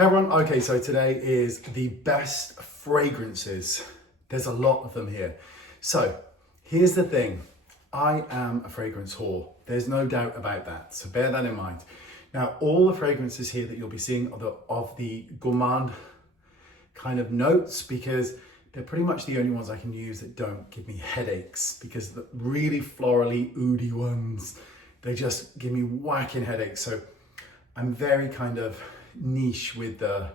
Hey everyone, okay, so today is the best fragrances. There's a lot of them here. So here's the thing, I am a fragrance whore. There's no doubt about that, so bear that in mind. Now, all the fragrances here that you'll be seeing are of the gourmand kind of notes, because they're pretty much the only ones I can use that don't give me headaches, because the really florally, oody ones, they just give me whacking headaches. So I'm very kind of niche with the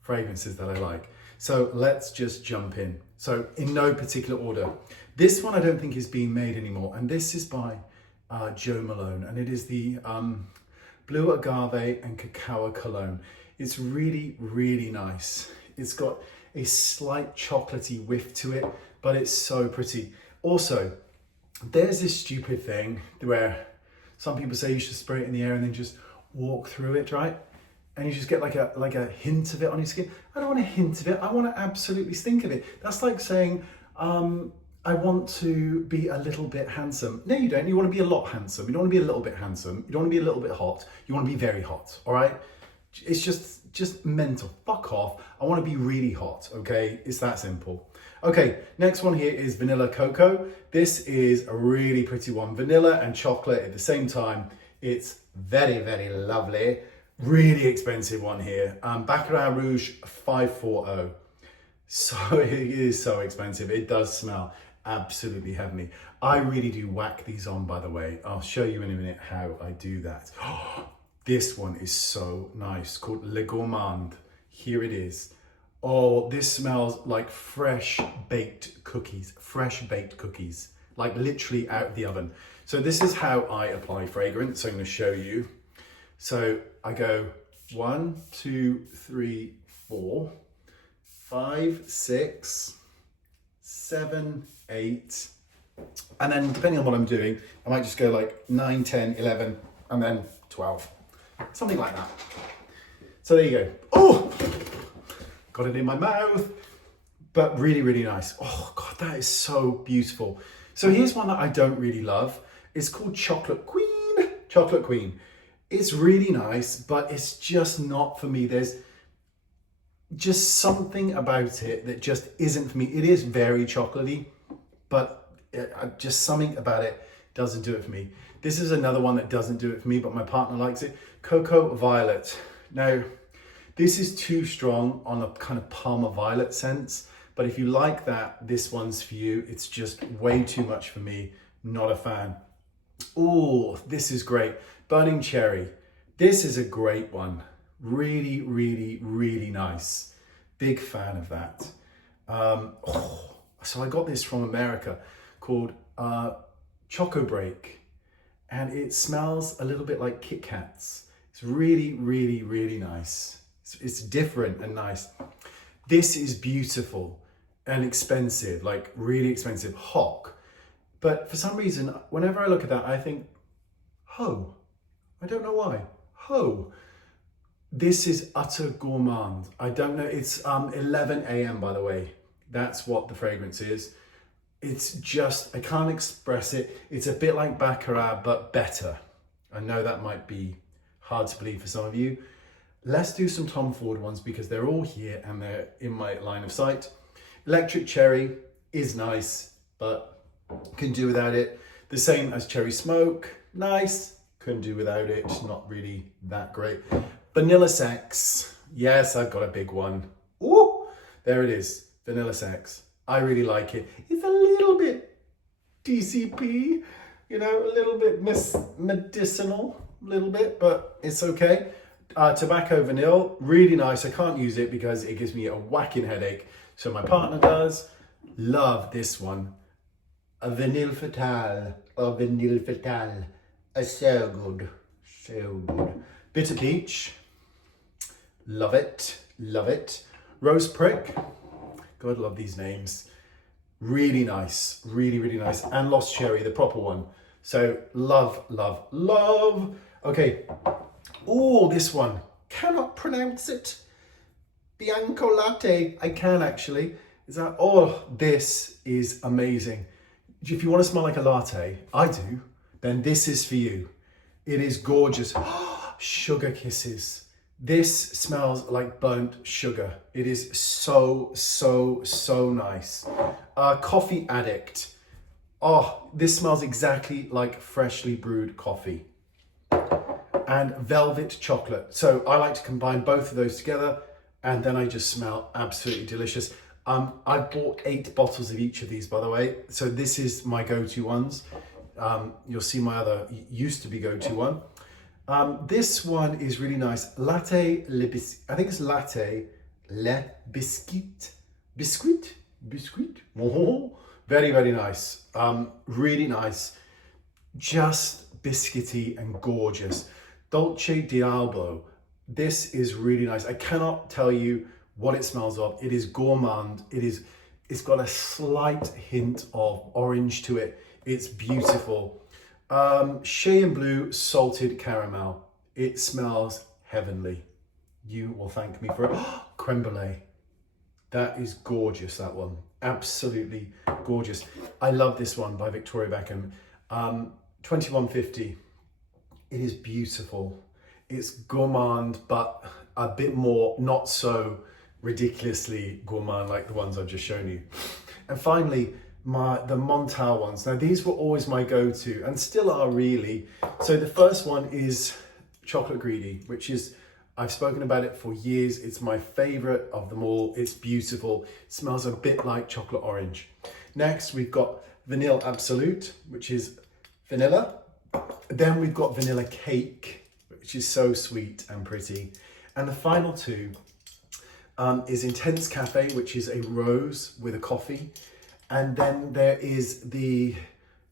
fragrances that I like. So let's just jump in. So in no particular order. This one I don't think is being made anymore, and this is by Joe Malone, and it is the Blue Agave and Cacao Cologne. It's really, really nice. It's got a slight chocolatey whiff to it, but it's so pretty. Also, there's this stupid thing where some people say you should spray it in the air and then just walk through it, right? And you just get like a hint of it on your skin. I don't want a hint of it. I want to absolutely stink of it. That's like saying, I want to be a little bit handsome. No, you don't. You want to be a lot handsome. You don't want to be a little bit handsome. You don't want to be a little bit hot. You want to be very hot, all right? It's just mental. Fuck off. I want to be really hot, okay? It's that simple. Okay, next one here is Vanilla Coco. This is a really pretty one. Vanilla and chocolate at the same time. It's very, very lovely. Really expensive one here. Baccarat Rouge 540. So it is so expensive. It does smell absolutely heavenly. I really do whack these on, by the way. I'll show you in a minute how I do that. This one is so nice, called Le Gourmand. Here it is. Oh, this smells like fresh baked cookies. Fresh baked cookies, like literally out of the oven. So this is how I apply fragrance. So I'm going to show you. So I go 1, 2, 3, 4, 5, 6, 7, 8. And then depending on what I'm doing, I might just go like 9, 10, 11, and then 12. Something like that. So there you go. Oh, got it in my mouth, but really, really nice. Oh God, that is so beautiful. So here's one that I don't really love. It's called Chocolate Queen. Chocolate Queen. It's really nice, but it's just not for me. There's just something about it that just isn't for me. It is very chocolatey, but just something about it doesn't do it for me. This is another one that doesn't do it for me, but my partner likes it. Coco Violette. Now, this is too strong on a kind of Palmer Violet sense, but if you like that, this one's for you. It's just way too much for me. Not a fan. Oh, this is great. Burning Cherry. This is a great one. Really, really, really nice. Big fan of that. So I got this from America called Choco Break, and it smells a little bit like Kit Kats. It's really, really, really nice. It's different and nice. This is beautiful and expensive, like really expensive, Hock. But for some reason, whenever I look at that, I think, ho. I don't know why. Ho. This is utter gourmand. I don't know. It's 11 a.m. by the way. That's what the fragrance is. It's just, I can't express it. It's a bit like Baccarat, but better. I know that might be hard to believe for some of you. Let's do some Tom Ford ones because they're all here and they're in my line of sight. Electric Cherry is nice, but can do without it. The same as Cherry Smoke. Nice. Couldn't do without it. Not really that great. Vanilla Sex. Yes, I've got a big one. Ooh, there it is. Vanilla Sex. I really like it. It's a little bit DCP, you know, a little bit medicinal, a little bit, but it's okay. Tobacco Vanille, really nice. I can't use it because it gives me a whacking headache. So my partner does. Love this one. A Vanille Fatale. Or Vanille Fatale. So good. So good. Bitter Peach. Love it. Love it. Rose Prick. God, love these names. Really nice. Really, really nice. And Lost Cherry, the proper one. So love, love, love. Okay. Oh, this one. Cannot pronounce it. Bianco Latte. I can actually. Is that? Oh, this is amazing. If you want to smell like a latte, I do, then this is for you. It is gorgeous. Sugar Kisses. This smells like burnt sugar. It is so, so, so nice. Coffee Addict. Oh, this smells exactly like freshly brewed coffee. And velvet chocolate. So I like to combine both of those together, and then I just smell absolutely delicious. I bought 8 bottles of each of these, by the way. So this is my go-to ones. You'll see my other used to be go-to one. This one is really nice. Latte le biscuit. I think it's Latte le biscuit. Biscuit. Oh, very, very nice. Really nice. Just biscuity and gorgeous. Dolce Diablo. This is really nice. I cannot tell you what it smells of. It is gourmand. It's got a slight hint of orange to it. It's beautiful. Shea and Blue Salted Caramel. It smells heavenly. You will thank me for it. Creme brulee. That is gorgeous, that one. Absolutely gorgeous. I love this one by Victoria Beckham. 2150. It is beautiful. It's gourmand, but a bit more, not so ridiculously gourmand like the ones I've just shown you. And finally, the Montale ones. Now these were always my go-to and still are really. So the first one is Chocolate Greedy, which is, I've spoken about it for years. It's my favorite of them all. It's beautiful. It smells a bit like chocolate orange. Next, we've got Vanille Absolute, which is vanilla. Then we've got Vanilla Cake, which is so sweet and pretty. And the final two is Intense Cafe, which is a rose with a coffee. And then there is the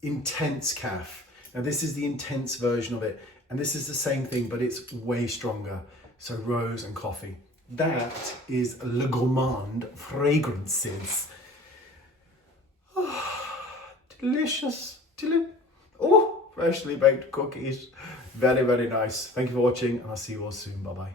Intense Caf. Now this is the intense version of it. And this is the same thing, but it's way stronger. So rose and coffee. That is Le Gourmand Fragrances. Oh, delicious. Oh, freshly baked cookies. Very, very nice. Thank you for watching, and I'll see you all soon. Bye-bye.